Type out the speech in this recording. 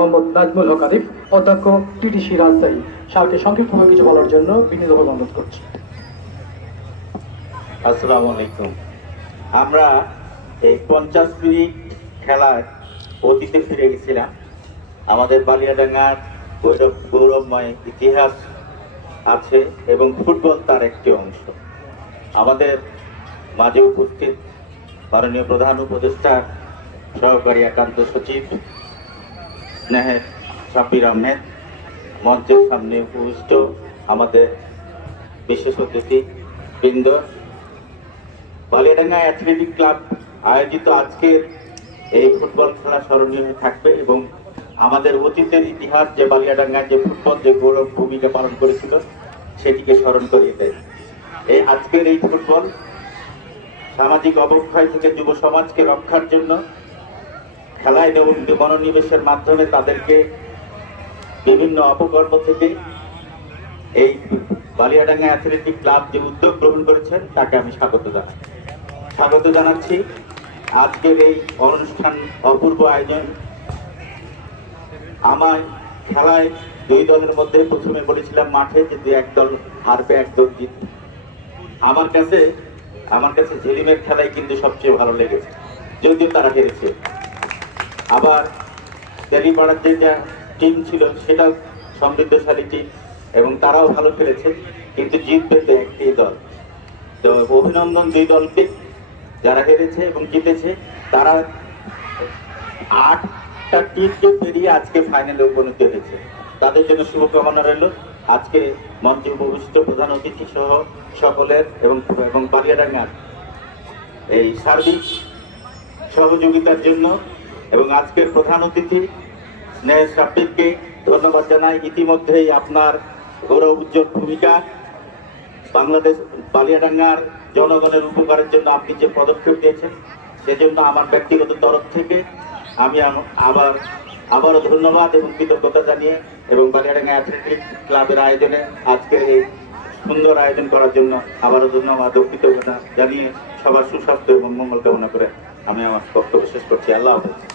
মোহাম্মদ নাজমুল হক আরিফ অধ্যক্ষ টিটিসি রাজশাহী। স্যারকে সংক্ষিপ্তভাবে কিছু বলার জন্য বিনীতভাবে অনুরোধ করছি। আসসালামু আলাইকুম। আমরা এই পঞ্চাশ মিনিট খেলায় অতীতে ফিরে গেছিলাম। আমাদের বালিয়াডাঙ্গার গৌরব গৌরবময় ইতিহাস আছে এবং ফুটবল তার একটি অংশ। আমাদের মাঝে উপস্থিত মাননীয় প্রধান উপদেষ্টা সহকারী একান্ত সচিব স্নেহের সাব্বির আহমেদ, মঞ্চের সামনে উপবিষ্ট আমাদের বিশেষ অতিথি বৃন্দ। বালিয়াডাঙ্গা অ্যাথলেটিক ক্লাব আয়োজিত আজকের এই ফুটবল খেলা স্মরণীয় থাকবে এবং আমাদের অতীতের ইতিহাস, যে বালিয়াডাঙ্গার যে ফুটবল, যে গৌরব ভূমিকা পালন করেছিল, সেটিকে স্মরণ করিয়ে দেয়। এই আজকের এই ফুটবল সামাজিক অবক্ষয় থেকে যুব সমাজকে রক্ষার জন্য খেলায় এবং মনোনিবেশের মাধ্যমে তাদেরকে বিভিন্ন অপকর্ম থেকে এই বালিয়াডাঙ্গা অ্যাথলেটিক ক্লাব যে উদ্যোগ গ্রহণ করেছেন, তাকে আমি স্বাগত জানাই। স্বাগত জানাচ্ছি। আজকের এই অনুষ্ঠান অপূর্ব আয়োজন। আমার খেলায় দুই দলের মধ্যে প্রথমে বলেছিলাম মাঠে যে দুই এক দল হারবে, এক দল জিতবে আমার কাছে আমার কাছে ঝিলিমের খেলায় কিন্তু সবচেয়ে ভালো লেগেছে। যদিও তারা হেরেছে। আবার তেলিপাড়ার যে যা টিম ছিল সেটাও সমৃদ্ধশালী টিম এবং তারাও ভালো খেলেছে, কিন্তু জিতবে তো একটি দল। তো অভিনন্দন দুই দলকে, যারা হেরেছে এবং জিতেছে, তারা আটটা টিমকে পেরিয়ে আজকে ফাইনালে উপনীত হয়েছে। তাদের জন্য শুভকামনা রইল। আজকে মঞ্চে উপবিষ্ট প্রধান অতিথি সহ সকলের এবং এবং বালিয়াডাঙ্গার এই সার্বিক সহযোগিতার জন্য এবং আজকের প্রধান অতিথি স্নেহ সাব্বিরকে ধন্যবাদ জানাই। ইতিমধ্যেই আপনার গৌরব উজ্জ্বল ভূমিকা বাংলাদেশ বালিয়াডাঙ্গার জনগণের উপকারের জন্য আপনি যে পদক্ষেপ দিয়েছেন সেজন্য আমার ব্যক্তিগত তরফ থেকে আমি, আবার, আবারও ধন্যবাদ এবং কৃতজ্ঞতা জানিয়ে এবং বালিয়াডাঙ্গা অ্যাথলেটিক ক্লাবের আয়োজনে আজকে এই সুন্দর আয়োজন করার জন্য আবারও ধন্যবাদ ও কৃতজ্ঞতা জানিয়ে সবার সুস্বাস্থ্য এবং মঙ্গল কামনা করে আমি আমার বক্তব্য শেষ করছি। আল্লাহ হাফেজ।